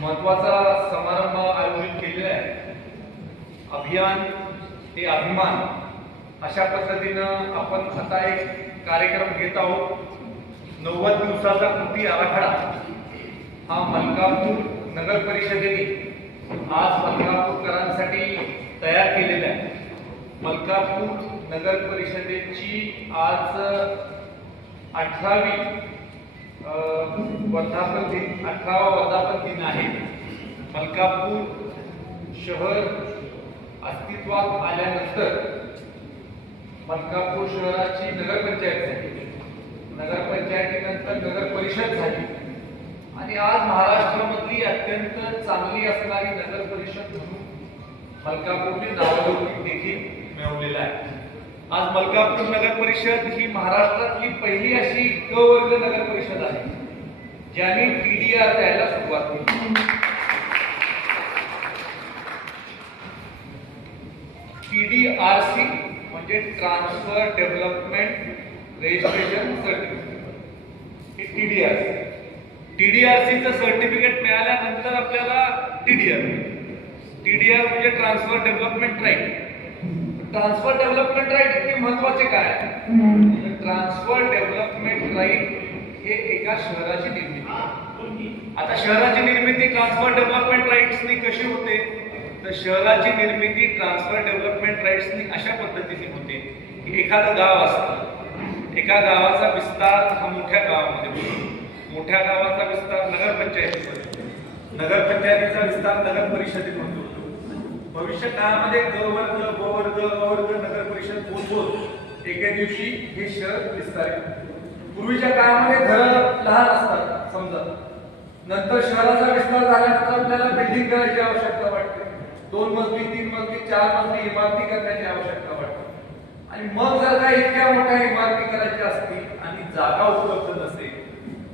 महत्वाचा समारंभ आयोजित केलेला आहे। अभियान ते अभिमान अशा पद्धतीनं आपण आता एक कार्यक्रम घेत आहोत। 90 दिवसाचा कृती आराखडा हा मलकापूर नगर परिषदेने आज मलकापूरकरांसाठी तयार केलेला आहे। मलकापूर नगर परिषदेची आज 18वा वर्धापन दिन आहे। मलकापूर शहर अस्तित्वात आल्यानंतर मलकापूर शहराची नगरपंचायत झाली, नगरपंचायतीनंतर नगर परिषद झाली आणि आज महाराष्ट्रामधली अत्यंत चांगली असणारी नगर परिषद म्हणून मलकापूरने नावलौकिक देखील मिळवलेला आहे। आज मलकापूर नगर परिषद ही महाराष्ट्रातली पहिली अशी क वर्ग नगर परिषद आहे ज्याने TDR द्यायला सुरुवात केली। TDRC म्हणजे transfer development registration certificate. TDRC चं सर्टिफिकेट मिळाल्यानंतर आपल्याला TDR म्हणजे transfer development right. Transfer development right हे महत्वाचे काय? ट्रान्सफर डेव्हलपमेंट राईट हे एका शहराची निर्मिती। आता शहराची निर्मिती ट्रान्सफर डेव्हलपमेंट राईट्सनी कशी होते? तर शहराची निर्मिती ट्रान्सफर डेव्हलपमेंट राईट्सनी अशा पद्धतीने होते की एखादं गाव असतं, एका गावाचा विस्तार हा मोठ्या गावामध्ये होतो, मोठ्या गावाचा विस्तार नगरपंचायतीमध्ये, नगरपंचायतीचा विस्तार नगर परिषदेत होतो। भविष्य काळामध्ये ग वर्ग ब वर्ग अ वर्ग नगर परिषद होत एके दिवशी हे शहर विस्तारित। पूर्वीच्या काळामध्ये घरं लहान असतात समजा, नंतर शहराचा विस्तार झाल्यानंतर आपल्याला बिल्डिंग करायची आवश्यकता वाटते, 2 मजली 3 मजली 4 मजली इमारती करण्याची आवश्यकता वाटते। आणि मग जर का इतक्या मोठ्या इमारती करायच्या असतील आणि जागा उपलब्ध नसेल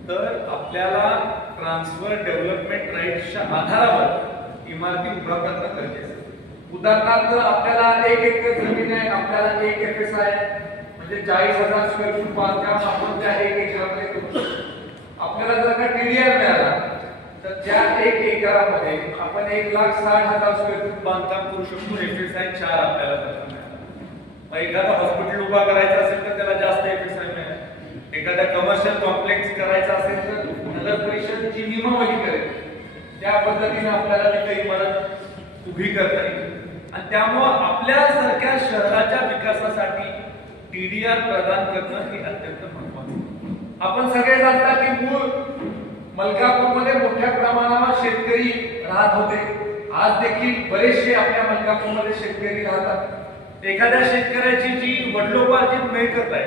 तर आपल्याला ट्रान्सफर डेव्हलपमेंट राईट्सच्या आधारावर इमारती उभा करणं गरजेचं आहे। उदाहरणार्थ आपल्याला 1 एकर जमीन आहे, आपल्याला 1 FSI म्हणजे 40,000 स्क्वेअर फूट बांधकाम आपण त्या 1 एकरामध्ये करू शकतो। आपल्याला जर का TDR मिळाला तर त्या 1 एकरामध्ये आपण 1,60,000 स्क्वेअर फूट बांधकाम करू शकतो। FSI 4 आपल्याला मिळाला। एखादा हॉस्पिटल उभा करायचा असेल तर त्याला जास्त FSI मिळेल। एखादा कमर्शियल कॉम्प्लेक्स करायचा असेल तर नगर परिषद जी नियमावली करेल त्या पद्धतीने आपल्याला तिथे इमारत उभी करता येईल। आणि त्यामुळे आपल्यासारख्या शहराच्या विकासासाठी TDR प्रदान करणं हे अत्यंत महत्त्वाचं आहे। आपण सगळे जाणता की मूळ मलकापूरमध्ये मोठ्या प्रमाणावर शेतकरी राहत होते। आज देखील बरेचसे आपल्या मलकापूरमध्ये शेतकरी राहतात। एखाद्या शेतकऱ्याची जी वडिलोपार्जित मिळकत आहे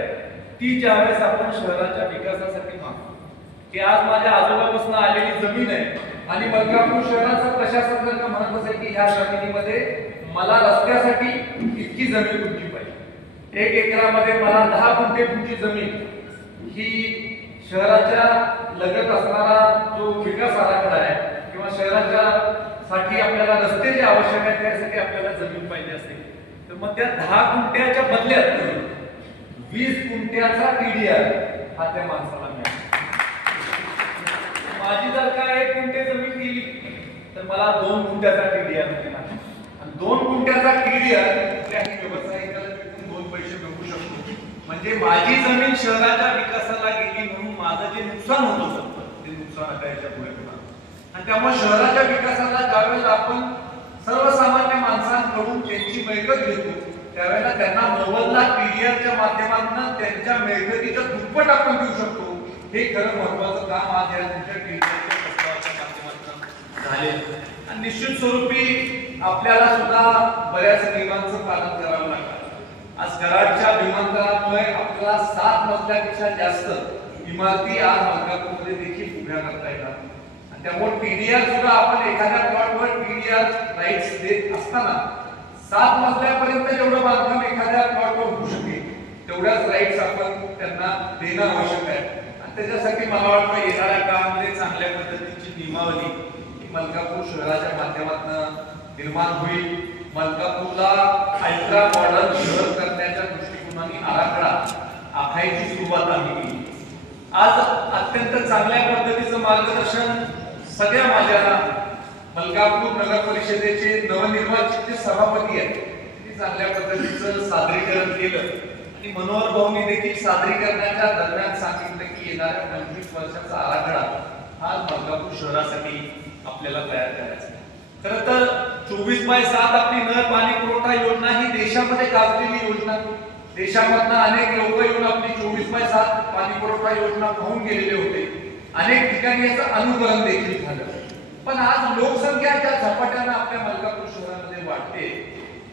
ती ज्यावेळेस आपण शहराच्या विकासासाठी मागतो की आज माझ्या आजोबापासून आलेली जमीन आहे आणि मलकापूर शहराचं प्रशासन जर का म्हणत असेल की ह्या जमिनीमध्ये मला रस्त्यासाठी इतकी जमीन तुमची पाहिजे, 1 एकरामध्ये मला 10 गुंठे तुमची जमीन, ही शहराच्या लगत असणारा जो विकास आराखडा आहे किंवा शहराच्या साठी आपल्याला रस्ते जे आवश्यक आहे त्यासाठी आपल्याला जमीन पाहिजे असेल तर मग त्या 10 गुंठ्याच्या बदल्यात 20 गुंठ्याचा TDR हा त्या माणसाला मिळाला। माझी जर का 1 गुंठे जमीन गेली तर मला 2 गुंठ्याचा TDR मिळणार आणि 2 गुंठ्याचा TDR त्याही व्यावसायिकाला विकून 2 पैसे मिळवू शकतो। म्हणजे माझी जमीन शहराच्या विकासाला गेली म्हणून माझं जे नुकसान होत होतं ते नुकसान आता याच्या पुढे होणार। आणि त्यामुळे शहराच्या विकासाला ज्यावेळेस आपण सर्वसामान्य माणसांकडून त्यांची मिळकत घेतो त्यावेळेला त्यांना मोबदला TDRच्या माध्यमातून त्यांच्या मिळकतीच्या दुप्पट आपण देऊ शकतो। हे खरं महत्वाचं काम आज या तुमच्या TDRच्या प्रस्तावाच्या माध्यमातून झाले। आणि निश्चित स्वरूपी आपल्याला सुद्धा बऱ्याच नियमांचं पालन करावं लागतं। आज कराडच्या विमानतळामुळे आपल्याला 7 मजल्यापेक्षा जास्त इमारती आज मलकापूरमध्ये देखील उभ्या करता येतात। आणि त्यामुळे TDR सुद्धा आपण एखाद्या प्लॉटवर TDR राईट्स देत असताना 7 मजल्यापर्यंत जेवढं बांधकाम एखाद्या प्लॉटवर होऊ शकेल तेवढ्याच राईट्स आपण त्यांना देणं आवश्यक आहे। आणि त्याच्यासाठी मला वाटतं येणाऱ्या काळामध्ये चांगल्या पद्धतीची नियमावली मलकापूर शहराच्या माध्यमातून निर्माण होईल। मलकापूरला अल्ट्रा मॉडर्न शहर करण्याच्या दृष्टिकोनाने आराखडा आखायची सुरुवात आम्ही केली। आज अत्यंत चांगल्या पद्धतीचं मार्गदर्शन सगळ्या माझ्या मलकापूर नगर परिषदेचे नवनिर्वाचित जे सभापती आहेत ते चांगल्या पद्धतीचं सादरीकरण केलं आणि मनोहर भाऊंनी देखील सादरीकरणाच्या दरम्यान सांगितलं की येणाऱ्या 25 वर्षाचा आराखडा आज मलकापूर शहरासाठी आपल्याला तयार करायचा आहे. खरं तर 24/7 आपली नळ पाणी पुरवठा योजना ही देशामध्ये गाजलेली योजना. देशामधनं अनेक लोक येऊन आपली 24/7 पाणी पुरवठा योजना पाहून गेलेले होते. अनेक ठिकाणी याचं अनुकरण देखील झालं. पण आज लोकसंख्या ज्या झपाट्यानं आपल्या मलकापूर शहरामध्ये वाढते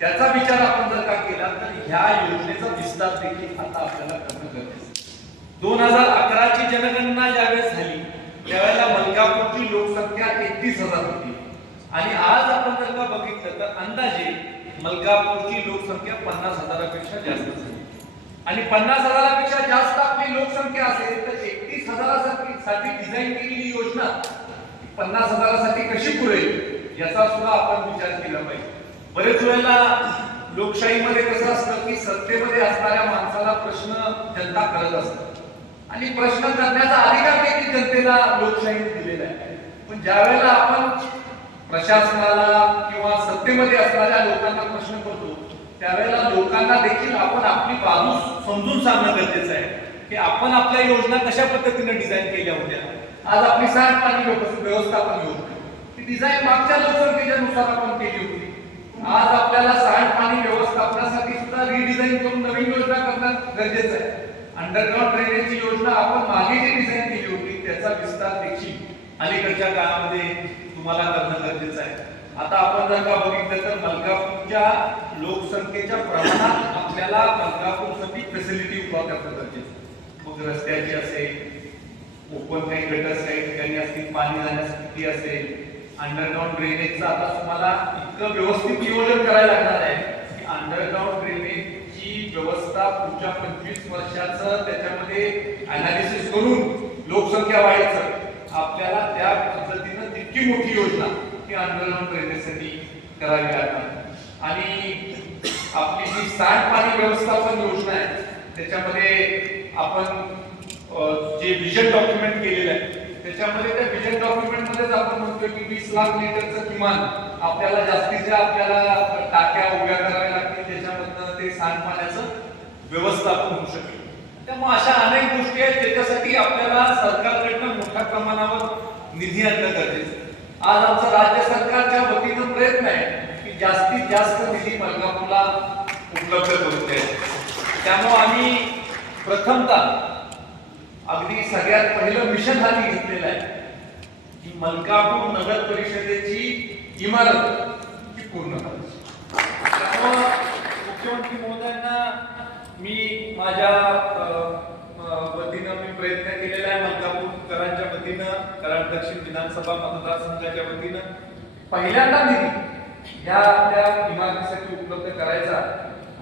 त्याचा विचार आपण जर का केला तर ह्या योजनेचा विस्तार देखील आता आपल्याला करणं गरजेचं आहे. 2011 ची जनगणना ज्यावेळेस झाली त्यावेळेला मलकापूरची लोकसंख्या 31,000 होती आणि आज आपण जर का बघितलं तर अंदाजे मलकापूरची लोकसंख्या 50,000पेक्षा जास्त झाली आणि 50,000पेक्षा जास्त आपली लोकसंख्या असेल तर 31,000साठी डिझाईन केलेली योजना 50,000साठी कशी पुरेल याचा सुद्धा आपण विचार केला पाहिजे. बरेच वेळेला लोकशाहीमध्ये कसं असतं की सत्तेमध्ये असणाऱ्या माणसाला प्रश्न जनता करत असतात आणि प्रश्न करण्याचा अधिकार देखील जनतेला लोकशाहीने दिलेला आहे. पण ज्या वेळेला आपण प्रशासनाला किंवा सत्तेमध्ये असणाऱ्या लोकांना प्रश्न करतो त्यावेळेला लोकांना देखील आपण आपली बाजू समजून सांगणं गरजेचं आहे की आपण आपल्या योजना कशा पद्धतीने डिझाईन केल्या होत्या. आज आपली सांडपाणी व्यवस्थापन योजना ही डिझाईन मागच्या लोकसंख्येच्या नुसार आपण केली होती. आज आपल्याला सांडपाणी व्यवस्थापनासाठी सुद्धा रिडिझाईन करून नवीन योजना करणं गरजेचं आहे. अंडरग्राउंड ड्रेनेजची योजना आपण मागे जी डिझाईन केली होती त्याचा विस्तार देखील अलीकडच्या काळामध्ये तुम्हाला करणं गरजेचं आहे. आता आपण जर का बघितलं तर मलकापूरच्या लोकसंख्येच्या प्रमाणात आपल्याला मलकापूरसाठी फॅसिलिटी उभा करणं गरजेचं आहे. मग रस्त्याची असेल, ओपन काही गटर्स काही ठिकाणी असतील, पाणी जाण्यासाठी असेल, अंडरग्राउंड ड्रेनेजचं आता तुम्हाला इतकं व्यवस्थित नियोजन करायला लागणार आहे की अंडरग्राउंड ड्रेनेजची व्यवस्था पुढच्या 25 वर्षाचं त्याच्यामध्ये अनालिसिस करून लोकसंख्या वाढीचं आपल्याला त्या पद्धतीनं तितकी मोठी योजना की अंडरग्राउंड ड्रेनेजसाठी करावी लागणार. आणि आपली जी सांडपाणी व्यवस्थापन योजना आहे त्याच्यामध्ये आपण जे विजन डॉक्युमेंट केलेलं आहे त्याच्यामध्ये त्या विजन डॉक्युमेंट मध्येच आपण म्हणतोय की 20 लाख लिटरचं किमान आपल्याला जास्तीच्या आपल्याला टाक्या उभ्या कराव्या लागतील ज्याच्यामधनं ते सांडपाण्याचं व्यवस्थापन होऊ शकेल. त्यामुळे अशा अनेक गोष्टी आहेत ज्याच्यासाठी आपल्याला सरकारकडनं मोठ्या प्रमाणावर निधी आणणं गरजेचं आहे. आज आमचं राज्य सरकारच्या वतीनं प्रयत्न आहे की जास्तीत जास्त निधी मलकापूरला उपलब्ध करून द्यायचा. त्यामुळे आम्ही प्रथमतः अगदी सगळ्यात पहिलं मिशन हाती घेतलेलं आहे की मलकापूर नगर परिषदेची इमारत ती पूर्ण करायची. त्यामुळे मुख्यमंत्री महोदयांना मी माझ्या वतीनं मी प्रयत्न केलेला आहे. मलकापूरकरांच्या वतीनं, कराड दक्षिण विधानसभा मतदारसंघाच्या वतीनं पहिल्यांदा निधी या आपल्या इमारतीसाठी उपलब्ध करायचा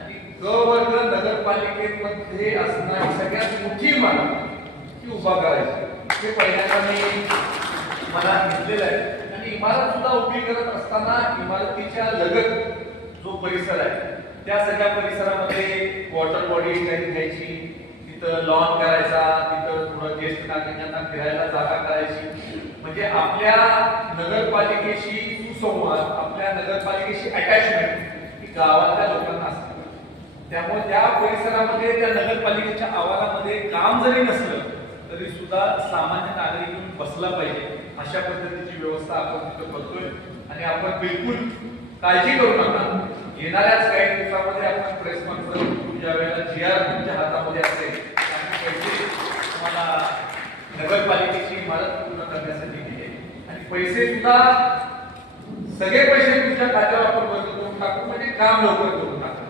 आणि ग वर्ग नगरपालिकेमध्ये असणारी सगळ्यात मोठी इमारत ती उभा करायची हे पहिल्यांदा मी मला घेतलेलं आहे. आणि इमारत सुद्धा उभी करत असताना इमारतीच्या लगत जो परिसर आहे त्या सगळ्या परिसरामध्ये वॉटर बॉडी काही घ्यायची, तिथं लॉन करायचा, तिथं थोडं ज्येष्ठ नागरिकांना फिरायला जागा करायची. म्हणजे आपल्या नगरपालिकेशी सुसंवाद, आपल्या नगरपालिकेशी अटॅचमेंट ही गावातल्या लोकांना असते. त्यामुळे त्या परिसरामध्ये त्या नगरपालिकेच्या आवारामध्ये काम जरी नसलं तरी सुद्धा सामान्य नागरिक येऊन बसला पाहिजे अशा पद्धतीची व्यवस्था आपण तिथं करतोय. आणि आपण बिलकुल काळजी करू नका, येणाऱ्याच काही दिवसामध्ये आपण प्रेस कॉन्फरन्स ज्या वेळेला GR तुमच्या हातामध्ये असेल पैसे तुम्हाला नगरपालिकेची इमारत पूर्ण करण्यासाठी दिले आणि पैसे सुद्धा सगळे पैसे तुमच्या खात्यावर आपण वर्ग करून टाकू म्हणजे काम लवकर करून टाकू.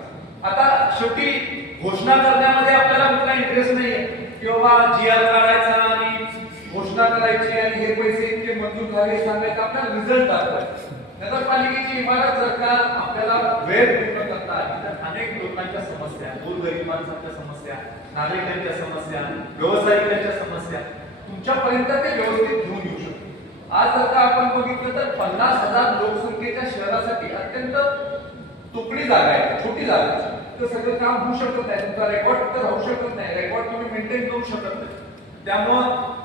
आता शेवटी घोषणा करण्यामध्ये आपल्याला कुठला इंटरेस्ट नाहीये की बाबा GR काढायचा आणि घोषणा करायची आणि हे पैसे इतके मंजूर झाले सांगायचं. आपल्याला रिझल्ट दाखवायचा. नगरपालिकेची इमारत जर का आपल्याला वेळ पूर्ण करता आली तर अनेक लोकांच्या समस्या, गोरगरिबांच्या समस्या, नागरिकांच्या समस्या, व्यावसायिकांच्या समस्या तुमच्यापर्यंत ते व्यवस्थित घेऊन येऊ शकतो. आज जर का आपण बघितलं तर 50,000 लोकसंख्येच्या शहरासाठी अत्यंत तुकडी जागा आहे, छोटी जागा आहे. तर सगळं काम होऊ शकत नाही, तुमचा रेकॉर्ड तर होऊ शकत नाही, रेकॉर्ड तुम्ही मेंटेन करू शकत नाही. त्यामुळं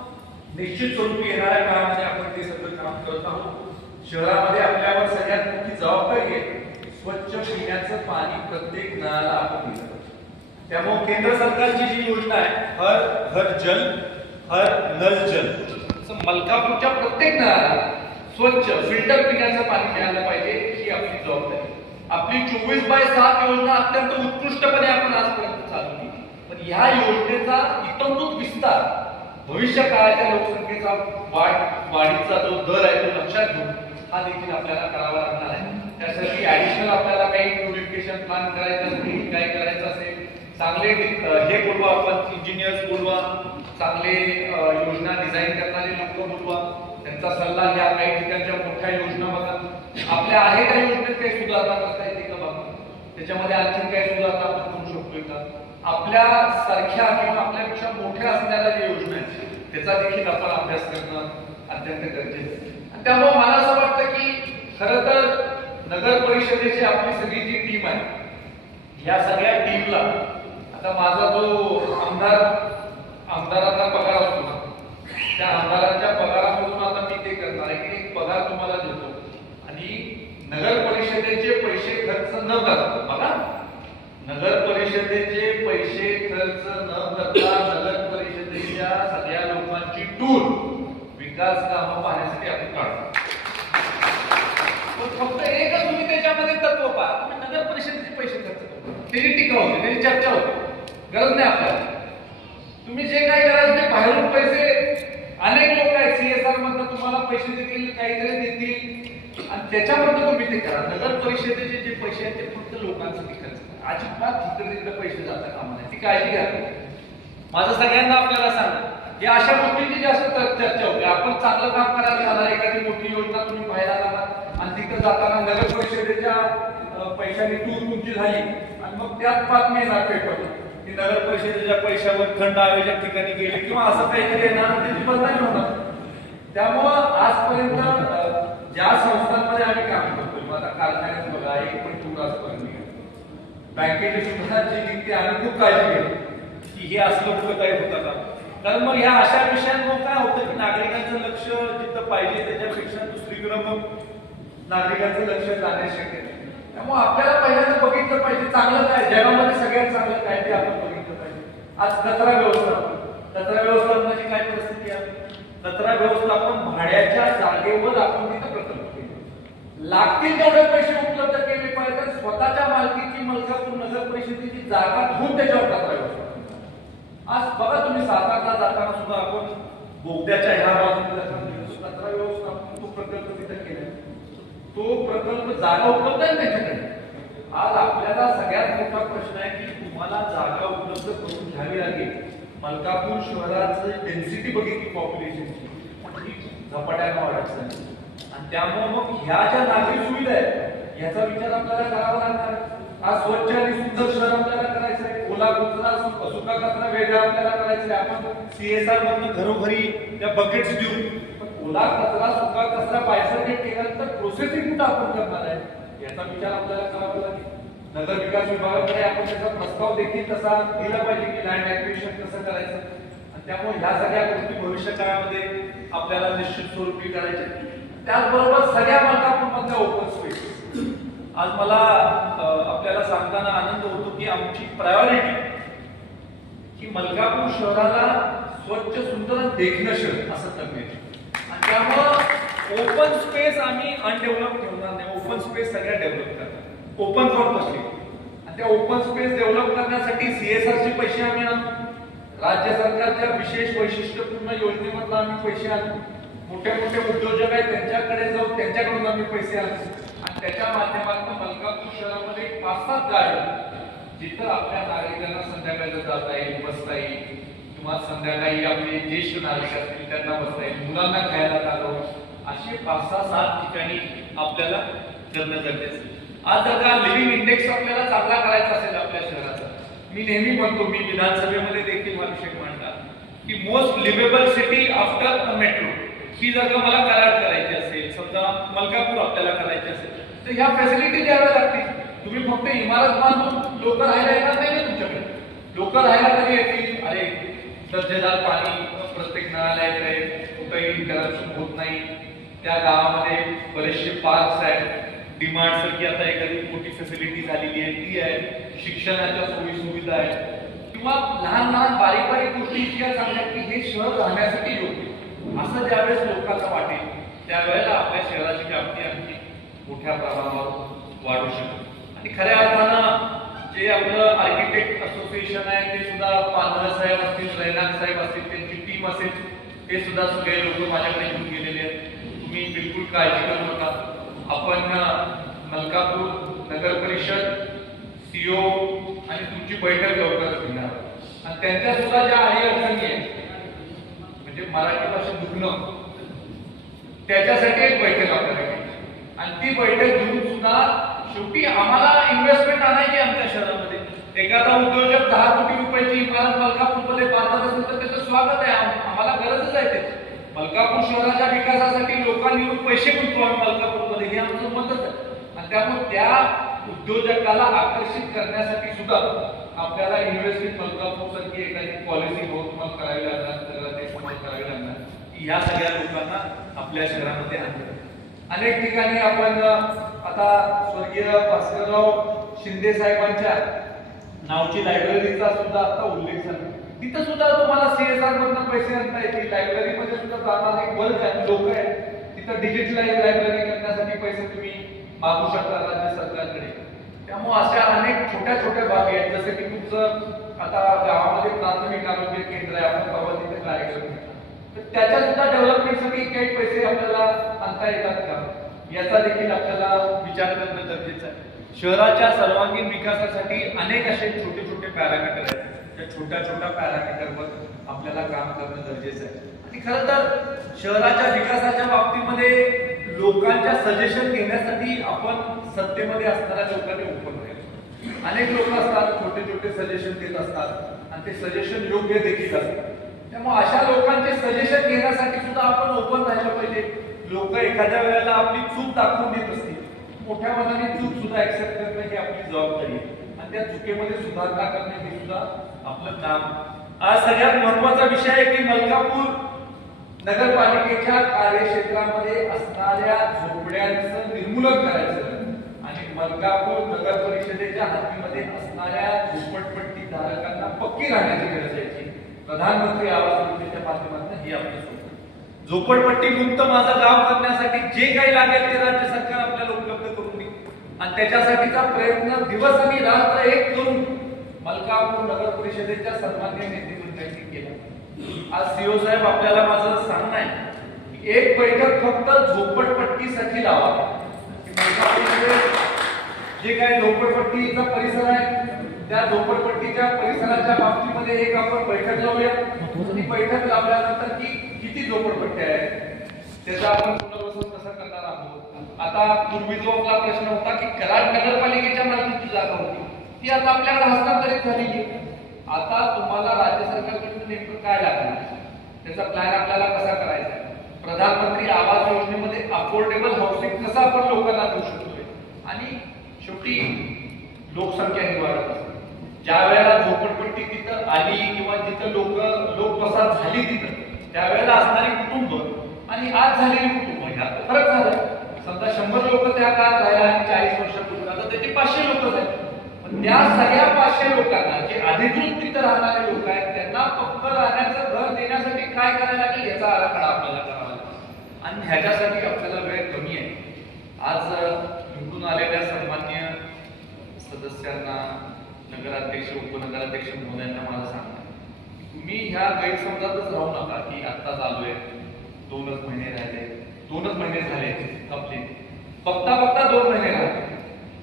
निश्चित स्वरूपी येणाऱ्या काळामध्ये आपण ते सगळं काम करत आहोत. शहरामध्ये आपल्यावर सगळ्यात मोठी जबाबदारी आहे स्वच्छ पिण्याचं पाणी प्रत्येक नळाला आपण दिलं. त्यामुळे केंद्र सरकारची जी योजना आहे हर घर जल हर नल जल, मलकापूरच्या प्रत्येक नळाला स्वच्छ फिल्टर पिण्याचं पाणी मिळालं पाहिजे ही आपली जबाबदारी. आपली 24/7 योजना अत्यंत उत्कृष्टपणे आपण आजपर्यंत चालवली, पण ह्या योजनेचा इतंभूत विस्तार भविष्य काळाच्या लोकसंख्येचा वाढीचा जो दर आहे तो लक्षात घेऊन हा देखील आपल्याला करावा लागणार आहे. त्यासाठी ऍडिशनल आपल्याला काही प्युरिफिकेशन प्लान करायचं असेल, काय करायचं असेल, चांगले हे बोलवा, आपण इंजिनियर्स बोलवा, चांगले योजना डिझाईन करणारे लोक बोलवा, त्यांचा सल्ला घ्या. काही ठिकाणच्या मोठ्या योजना बघा, आपल्या आहे त्या योजनेत काही सुधारणा करता येते का बघा, त्याच्यामध्ये आणखी काही सुधारणा आपण करू शकतोय का. आपल्या सारख्या किंवा आपल्यापेक्षा मोठ्या असणाऱ्या ज्या योजना आहेत त्याचा देखील आपण अभ्यास करणं अत्यंत गरजेचं आहे. त्यामुळे मला असं वाटतं की खरं तर नगर परिषदेची आपली सगळी जी टीम आहे या सगळ्या टीमला आता माझा जो आमदाराचा पगार असतो ना, त्या आमदाराच्या पगारामधून आता मी ते करणार आहे की एक पगार तुम्हाला देतो आणि नगर परिषदेचे पैसे खर्च न करता, बघा नगर परिषदेचे पैसे खर्च न करता नगर परिषदेच्या सगळ्या लोकांची टूर विकास कामं पाहण्यासाठी आपण काढतो. फक्त एकच तुम्ही त्याच्यामध्ये तत्व पहा, तुम्ही नगर परिषदेचे पैसे खर्च करता, त्याची टीका होते, त्याची चर्चा होते, गरज नाही आपल्याला. तुम्ही जे काही कराल ते बाहेरून पैसे अनेक लोक आहेत CSR मधून तुम्हाला पैसे देतील, काहीतरी देतील आणि त्याच्यामधून तुम्ही ते करा. नगर परिषदेचे जे पैसे आहेत ते फक्त लोकांसाठी खर्च करा, अजिबात तिकडे तिकडे पैसे जाता कामा नये, ती काळजी घ्या. माझं सगळ्यांना आपल्याला सांगा या अशा गोष्टींची जास्त चर्चा होते. आपण चांगलं काम करायला जाणार, एखादी मोठी योजना तुम्ही पाहायला जाणार आणि तिकडे जाताना नगर परिषदेच्या पैशाने टूर तुमची झाली आणि मग त्यात बातमी येणार पेपर की नगर परिषदेच्या पैशावर थंड हवेच्या ठिकाणी गेले किंवा असं काहीतरी येणार, त्याची बदनामी होणार. त्यामुळं आजपर्यंत ज्या संस्थांमध्ये आम्ही काम करतो, आता कारखान्यात बघा एक पण टूर आजपर्यंत बँकेची सुद्धा जी निघते आम्ही खूप काळजी घेतो की हे असलं कुठं काही होतं का. कारण मग ह्या अशा विषयांवर काय होतं की नागरिकांचं लक्ष जिथं पाहिजे त्याच्यापेक्षा दुसरीकडे मग नागरिकांचं लक्ष जाणे शक्य नाही. त्यामुळे आपल्याला पहिल्यांदा बघितलं पाहिजे चांगलं काय, जगामध्ये सगळ्यात चांगलं काय ते आपण बघितलं पाहिजे. आज कचरा व्यवस्थापनाची काय परिस्थिती आहे. कचरा व्यवस्थापन भाड्याच्या जागेवर आपण तिथं प्रकल्प केले, लागतील तेवढे पैसे उपलब्ध केले पाहिजे. स्वतःच्या मालकीची मलकापूर नगर परिषदेची जागा घेऊन त्याच्यावर कचरा व्यवस्थापन. आज बघा तुम्ही सातारला जाताना सुद्धा आपण बोगद्याच्या ह्या बाजूला कचरा व्यवस्थापन तो प्रकल्प तिथे केला, तो प्रकल्प जागा उपलब्ध आहे त्याच्याकडे. आज आपल्याला सगळ्यात मोठा प्रश्न आहे की तुम्हाला जागा उपलब्ध करून घ्यावी लागेल. मलकापूर शहराचं डेन्सिटी बघितली पॉप्युलेशनची झपाट्यानं वाढत चालली आणि त्यामुळे मग ह्या ज्या नागरी सुविधा आहेत याचा विचार आपल्याला करावा लागणार. आज स्वच्छ आणि सुंदर शहर आपल्याला करायचं आहे, ओला कचरा सुका कचरा वेगळा आपल्याला करायचं आहे. आपण CSR मधून घरोघरी त्या बकेट्स देऊ, ओला कचरा सुका कचरा बायसर्केट केल्यानंतर प्रोसेसिंग कुठं आपण करणार आहे याचा विचार आपल्याला करावा लागेल. नगर विकास विभागाकडे आपण त्याचा प्रस्ताव देखील तसा दिला पाहिजे की लँड ऍक्विजिशन कसं करायचं. आणि त्यामुळे ह्या सगळ्या गोष्टी भविष्य काळामध्ये आपल्याला निश्चित स्वरूपी करायचे. त्याचबरोबर सगळ्या मलकापूरमधल्या ओपन स्पेस आज मला आपल्याला सांगताना आनंद होतो की आमची प्रायोरिटी की मलकापूर शहराला स्वच्छ सुंदर देखणं शहर असं करण्याची. आणि त्यामुळं ओपन स्पेस आम्ही अनडेव्हलप ठेवणार नाही, ओपन स्पेस सगळ्या डेव्हलप करणार, ओपन फॉर पब्लिक. आणि त्या ओपन स्पेस डेव्हलप करण्यासाठी CSRचे पैसे आम्ही आणू, राज्य सरकारच्या विशेष वैशिष्ट्यपूर्ण योजनेमधून आम्ही पैसे आणू, मोठे मोठे उद्योजक आहेत त्यांच्याकडे जाऊ त्यांच्याकडून आम्ही पैसे आणू आणि त्याच्या माध्यमातून मलकापूर शहरामध्ये 5-7 गार्डन जिथं आपल्या नागरिकांना संध्याकाळी जाता येईल, बसता येईल किंवा संध्याकाळी आपले ज्येष्ठ नागरिक असतील त्यांना बसता येईल, मुलांना खायला घालवून असे 5-6-7 ठिकाणी आपल्याला करणं गरजेचं आहे. आज जर का लिव्हिंग इंडेक्स आपल्याला चांगला करायचा असेल आपल्या शहराचा, मी नेहमी म्हणतो, मी विधानसभेमध्ये देखील हा विषय मांडला की मोस्ट लिव्हेबल सिटी आफ्टर मेट्रो ही जर का मला करार करायची असेल, समजा मलकापूर आपल्याला करायची असेल तर ह्या फॅसिलिटी द्याव्या लागतील. तुम्ही फक्त इमारत बांधून लोक राहायला येणार नाही ना तुमच्याकडे. लोक राहायला कधी येतील, अरे दर्जेदार पाणी प्रत्येक नळाला येत आहे, कुठेही करप्शन होत नाही. त्या गावामध्ये बरेचसे पार्क्स आहेत, डिमांड सारखी आता एखादी मोठी फॅसिलिटी झालेली आहे ती आहे, शिक्षणाच्या सोयी सुविधा आहेत, किंवा लहान लहान बारीक बारीक गोष्टी इतक्या चांगल्या की हे शहर राहण्यासाठी योग्य असं ज्यावेळेस लोकांना वाटेल त्यावेळेला आपल्या शहराची व्याप्ती आणखी मोठ्या प्रमाणावर वाढू शकते. आणि खऱ्या अर्थानं जे आपलं आर्किटेक्ट असोसिएशन आहे ते सुद्धा पानवळ साहेब असतील, रैनाक साहेब असतील, त्यांची टीम असेल, ते सुद्धा सगळे लोक माझ्याकडे घेऊन गेलेले आहेत. तुम्ही बिलकुल काळजी करू नका. आपण मलकापूर नगर परिषद सीओ आणि तुमची बैठक लवकरच घेणार आणि त्यांच्या सुद्धा ज्या काही अडचणी आहेत म्हणजे मराठी भाषेत दुखणं त्याच्यासाठी एक बैठक आपल्याला आणि ती बैठक घेऊन सुद्धा शेवटी आम्हाला इन्व्हेस्टमेंट आणायची आमच्या शहरामध्ये. एखादा उद्योजक 10 कोटी रुपयाची इमारत मलकापूरमध्ये बांधत असेल तर त्याचं स्वागत आहे, आम्हाला गरजच आहे त्याची. मलकापूर शहराच्या विकासासाठी लोकांनी येऊन पैसे गुंतवावे मलकापूरमध्ये हे आमचं मतच आहे. आणि त्यामुळे त्या उद्योजकाला आकर्षित करण्यासाठी सुद्धा आपल्याला इन्व्हेस्टमेंट मलकापूर सारखी एखादी पॉलिसी बहुमत करावी लागणार, करावी लागणार की ह्या सगळ्या लोकांना आपल्या शहरामध्ये आणलं. अनेक ठिकाणी आपण आता स्वर्गीय भास्करराव शिंदे साहेबांच्या नावची लायब्ररीचा सुद्धा आता उल्लेख झाला. तिथं सुद्धा तुम्हाला CSR मधून पैसे आणता येतील. लायब्ररीमध्ये सुद्धा जाणार एक वर्ग आहे, लोक आहेत, तिथं डिजिटलाइज लायब्ररी करण्यासाठी पैसे तुम्ही मागू शकता राज्य सरकारकडे. त्यामुळे अशा अनेक छोट्या छोट्या बाबी आहेत, जसं की तुमचं आता गावामध्ये प्राथमिक आरोग्य केंद्र आहे, आपण परवा तिथे कार्यक्रम तर त्याच्या सुद्धा डेव्हलपमेंटसाठी काही पैसे आपल्याला आणता येतात का याचा देखील आपल्याला विचार करणं गरजेचं आहे. शहराच्या सर्वांगीण विकासासाठी अनेक असे छोटे छोटे पॅरामीटर आहेत, त्या छोट्या छोट्या पॅरामीटरवर आपल्याला काम करणं गरजेचं आहे. आणि खरं तर शहराच्या विकासाच्या बाबतीमध्ये लोकांच्या सजेशन घेण्यासाठी आपण सत्तेमध्ये असणाऱ्या लोकांनी ओपन राहायचं. अनेक लोक असतात छोटे छोटे सजेशन देत असतात आणि ते सजेशन योग्य देखील असतात. त्यामुळे अशा लोकांचे सजेशन घेण्यासाठी सुद्धा आपण ओपन राहिलं पाहिजे. लोक एखाद्या वेळेला आपली चूक दाखवून देत असतील, मोठ्या मनाने चूक सुद्धा ऍक्सेप्ट करणं ही आपली जबाबदारी आहे आणि त्या चुकीमध्ये सुधारणा करणे हे सुद्धा आपलं काम. आज सगळ्यात महत्वाचा विषय आहे की मलकापूर नगरपालिकेच्या कार्यक्षेत्रामध्ये असणाऱ्या झोपड्यांचं निर्मूलन करायचं आणि मलकापूर नगर परिषदेच्या हद्दीमध्ये असणाऱ्या झोपडपट्टी धारकांना पक्की राहण्याची गरज आहे. प्रधानमंत्री आवास योजनेच्या माध्यमातून ही आपली झोपडपट्टी मुक्त माझं गाव करण्यासाठी जे काही लागेल ते राज्य सरकार आपल्याला उपलब्ध करून देईल आणि त्याच्यासाठीचा प्रयत्न दिवस आणि रात्र एक करून मलकापूर नगर परिषदेच्या सन्माननीय नेतृत्वाने केला. आज सीओ साहेब आपल्याला माझं सांगणं आहे की एक बैठक फक्त झोपडपट्टीसाठी लावा. मलकापूरमध्ये जे काही झोपडपट्टीचा परिसर आहे त्या झोपडपट्टीच्या परिसराच्या बाबतीमध्ये एक आपण बैठक लावूया. ती बैठक लावल्यानंतर की किती झोपडपट्ट्या आहेत त्याचा आपण पुनर्वसन कसं करणार आहोत. आता पूर्वी जो आपला प्रश्न होता की कराड नगरपालिकेच्या मालकीची जागा होती ती आता आपल्याकडे हस्तांतरित झालेली. आता तुम्हाला राज्य सरकारकडून नेमकं काय लागणार त्याचा प्लॅन आपल्याला कसा करायचा. प्रधानमंत्री आवास योजनेमध्ये अफोर्डेबल हाऊसिंग कसं आपण लोकांना देऊ शकतोय. आणि शेवटी लोकसंख्या ही वाढत असते. ज्या वेळेला झोपडपट्टी तिथं आली किंवा जिथं लोकवसाहत झाली तिथं त्यावेळेला असणारी कुटुंब आणि आज झालेली कुटुंब ह्यात फरक झाला. समजा 100 लोक त्या काळात राहिला आणि 40 वर्षापूर्वी आता त्याचे 500 लोक झाले. पण त्या सगळ्या 500 लोकांना जे अधिकृत तिथं राहणारे लोक आहेत त्यांना फक्त राहण्याचं घर देण्यासाठी काय करायला लागेल याचा आराखडा आपल्याला करावा लागेल आणि ह्याच्यासाठी आपल्याला वेळ कमी आहे. आज निवडून आलेल्या सन्मान्य सदस्यांना, नगराध्यक्ष, उपनगराध्यक्ष महोदयांना मला सांगा तुम्ही ह्या गैरसमजातच राहू नका की आत्ता चालू आहे, 2च महिने राहिले, 2च महिने झाले आपले, बघता 2 महिने राहिले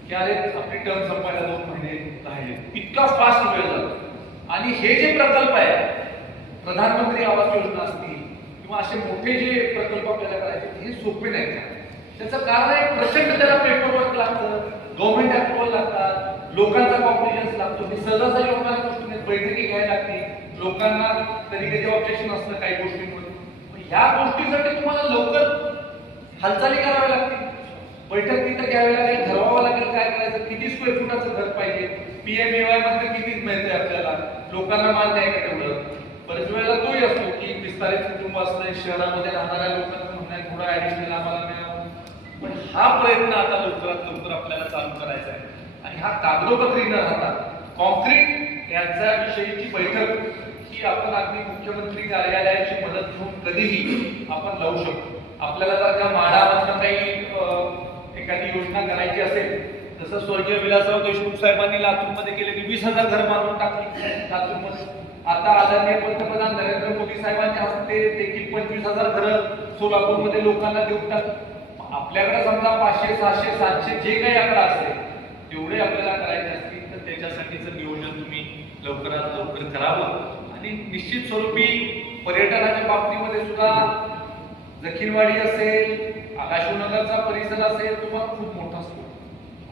की अरे आपली टर्म संपायला 2 महिने राहिले. इतका फास्ट वेळ झाला. आणि हे जे प्रकल्प आहे प्रधानमंत्री आवास योजना असतील किंवा असे मोठे जे प्रकल्प आपल्याला करायचे हे सोपे नाहीत. त्याचं कारण आहे प्रचंड त्याला पेपरवर्क लागतं, गव्हर्नमेंट अप्रुव्हल लागतात, लोकांचा कॉम्प्लिजन्स लागतो. हे सहजासहजी होणाऱ्या गोष्टी नाहीत. बैठकी घ्यायला लागते, लोकांना कधी कधी ऑब्जेक्शन असतं काही गोष्टींमध्ये. ह्या गोष्टीसाठी तुम्हाला लवकर हालचाली कराव्या लागतील. बैठक तिथं घ्यावी लागेल, ठरवावं लागेल काय करायचं, किती स्क्वेअर फुटाचं घर पाहिजे, PMAY मध्ये किती मिळतंय आपल्याला, लोकांना मान्य आहे का तेवढं. बरेच वेळेला तोही असतो की विस्तारित कुटुंब असतं, शहरामध्ये राहणाऱ्या लोकांना म्हणणं थोडं ऍडिशनल आम्हाला मिळावं. पण हा प्रयत्न आता लवकरात लवकर आपल्याला चालू करायचा आहे आणि हा कागदोपत्री न राहता कॉन्क्रीट यांच्या विषयीची बैठक ही आपण अगदी मुख्यमंत्री कार्यालयाची मदत घेऊन कधीही आपण लावू शकतो. आपल्याला जर का म्हाडामधनं काही एखादी योजना करायची असेल, जसं स्वर्गीय विलासराव देशमुख साहेबांनी लातूरमध्ये केले की 20,000 घर बांधून टाकली लातूरमध्ये. आता आदरणीय पंतप्रधान नरेंद्र मोदी साहेबांच्या हस्ते देखील 25,000 घरं सोलापूरमध्ये लोकांना देऊन टाकली. आपल्याकडे समजा 500, 600, 700 जे काही आकडा असेल तेवढे आपल्याला करायचे असतील तर त्याच्यासाठीचं नियोजन तुम्ही लवकरात लवकर करावं. आणि निश्चित स्वरूपी पर्यटनाच्या बाबतीमध्ये सुद्धा जखीरवाडी असेल, आकाशनगरचा परिसर असेल, तुम्हाला खूप मोठा असतो.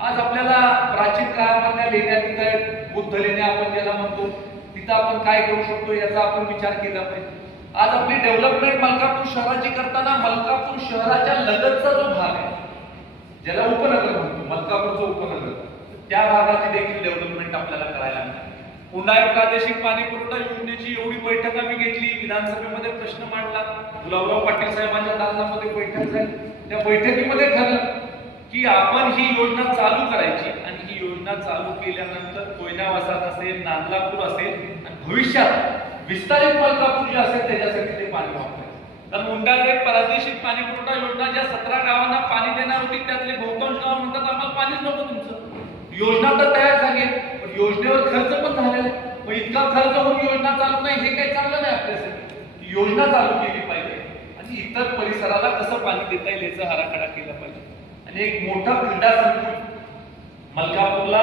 आज आपल्याला प्राचीन काळामधल्या लेण्या तिथं आहेत, बुद्ध लेण्या आपण ज्याला म्हणतो, तिथं आपण काय करू शकतो याचा आपण विचार केला पाहिजे. आज आपली डेव्हलपमेंट मलकापूर शहराची करताना मलकापूर शहराच्या लगतचा जो भाग आहे, ज्याला उपनगर म्हणतो, मलकापूरचं उपनगर, त्या भागाची देखील डेव्हलपमेंट आपल्याला करायला लागते. पुन्हा एक प्रादेशिक पाणी पुरवठा योजनेची एवढी बैठक आम्ही घेतली, विधानसभेमध्ये प्रश्न मांडला, गुलाबराव पाटील साहेबांच्या दालनामध्ये बैठक झाली. त्या बैठकीमध्ये ठरलं की आपण ही योजना चालू करायची आणि ही योजना चालू केल्यानंतर कोयना वसाहत असेल, नांदलापूर असेल आणि भविष्यात विस्तारित मलकापूर जे असेल त्याच्यासाठी ते पाणी वापरायचं. कारण मुंडाला एक प्रादेशिक पाणी पुरवठा योजना ज्या 17 गावांना पाणी देणार होती त्यातले बहुतांश गाव म्हणतात आम्हाला पाणीच नको तुमचं. योजना तर तयार झाली, पण योजनेवर खर्च पण झालेला आहे. मग इतका खर्च होऊन योजना चालू नाही हे काही चांगलं नाही आपल्यासाठी. योजना चालू केली पाहिजे आणि इतर परिसराला कसं पाणी देता येईल याचा आराखडा केला पाहिजे. आणि एक मोठा क्रीडा संकुल मलकापूरला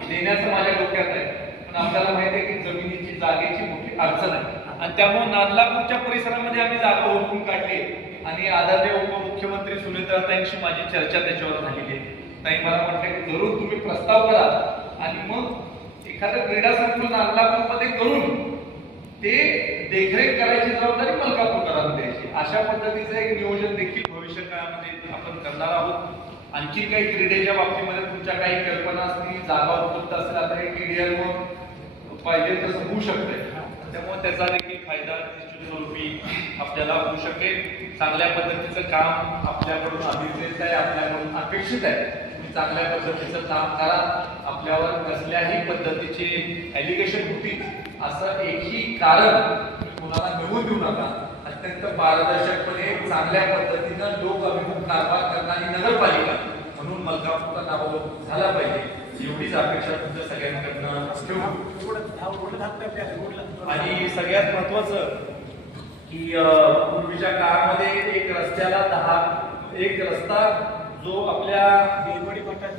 देण्याचं माझ्या डोक्यात आहे, पण आपल्याला माहिती आहे की जमिनीची जागेची मोठी अडचण आहे आणि त्यामुळे नांदलापूरच्या परिसरामध्ये आम्ही जागा ओळखून काढली आणि आदरणीय उपमुख्यमंत्री सुनेत्राताईंशी माझी चर्चा त्याच्यावर झालेली आहे. ताई मला म्हटलं की जरूर तुम्ही प्रस्ताव करा आणि मग एखादं क्रीडा संकुल नांदलापूरमध्ये करून ते देखरेख करायची जबाबदारी मलकापूरकरांना द्यायची. अशा पद्धतीचं एक नियोजन देखील भविष्य काळामध्ये आपण करणार आहोत. आणखी काही क्रीडेच्या बाबतीमध्ये तुमच्या काही कल्पना असतील, जागा उपलब्ध असेल, आता हे KDR मग पाहिजे तसं होऊ शकतंय, त्यामुळे त्याचा देखील फायदा निश्चित स्वरूपी आपल्याला होऊ शकेल. चांगल्या पद्धतीचं काम आपल्याकडून अभिप्रेत आहे, आपल्याकडून अपेक्षित आहे. तुम्ही चांगल्या पद्धतीचं काम करा. आपल्यावर कसल्याही पद्धतीचे ऍलिगेशन होतील असं एकही कारण तुम्ही कोणाला मिळवून देऊ नका. अत्यंत पारदर्शकपणे चांगल्या पद्धतीनं लोक अभिमुख कारभार करणारी नगरपालिका म्हणून मलकापूरचा नावारूप झाला पाहिजे एवढीच अपेक्षा तुमच्या सगळ्यांकडनं ठेवू. आणि सगळ्यात महत्वाचं की पूर्वीच्या काळामध्ये एक रस्ता जो आपल्या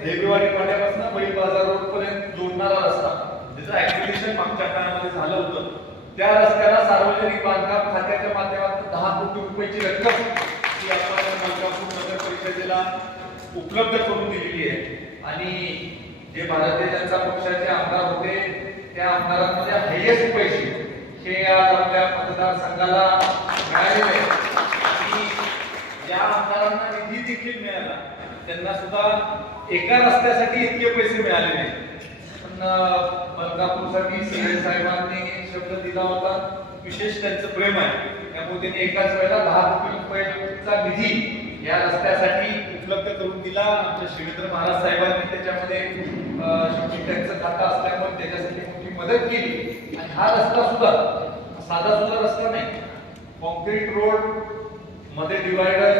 देवीवाडी फाट्यापासून बैल बाजार रोड पर्यंत जोडणारा रस्ता, त्याचं ऍक्टिव्हेशन मागच्या काळामध्ये झालं होतं. त्या रस्त्याला सार्वजनिक बांधकाम खात्याच्या माध्यमातून 10 कोटी रुपयाची रक्कम ही आपण मलकापूर नगर परिषदेला उपलब्ध करून दिलेली आहे. आणि जे भारतीय जनता पक्षाचे आमदार होते त्या आमदारांमध्ये हायएस्ट पैसे हे आज आपल्या मतदारसंघाला मिळालेले आहेत. आणि ज्या आमदारांना निधी देखील मिळाला त्यांना सुद्धा एका रस्त्यासाठी इतके पैसे मिळाले नाही. मलकापूरसाठी सीए साहेबांनी शब्द दिला होता, विशेष त्यांचं प्रेम आहे, त्यामुळे त्यांनी एकाच वेळेला 10 कोटी रुपयाचा निधी या रस्त्यासाठी उपलब्ध करून दिला. आमच्या शिवेंद्र महाराज साहेबांनी त्याच्यामध्ये शेवटी त्यांचं खातं असल्यामुळे त्याच्यासाठी मोठी मदत केली. आणि हा रस्ता सुद्धा साधा सुद्धा रस्ता नाही, कॉन्क्रीट रोड मध्ये डिवायडर,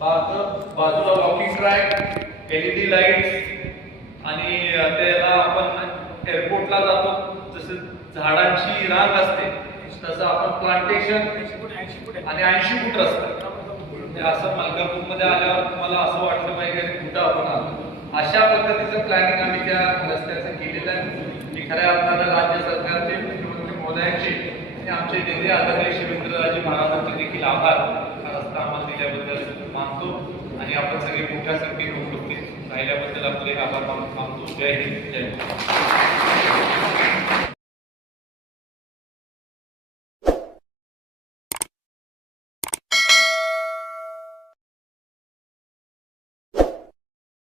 बाजूला वॉकिंग ट्रॅक, LED लाईट्स आणि त्याला आपण एअरपोर्टला जातो जसं झाडांची रांग असते तसं आपण प्लांटेशन आणि 80 फूट रस्ता. असं मलकापूरमध्ये आल्यावर तुम्हाला असं वाटलं पाहिजे कुठं आपण आलो. अशा पद्धतीचं प्लॅनिंग आम्ही त्या रस्त्याचं केलेलं आहे. मी खऱ्या अर्थानं राज्य सरकारचे, मुख्यमंत्री महोदयांचे आणि आमचे नेते आदरणीय शिवेंद्रराजे महाराजांचे देखील आभार हा रस्ता आम्हाला दिल्याबद्दल मानतो. आणि आपण सगळे मोठ्या संख्येने उपस्थित राहिल्याबद्दल आपले आभार मानतो. जय हिंद, जय महाराष्ट्र.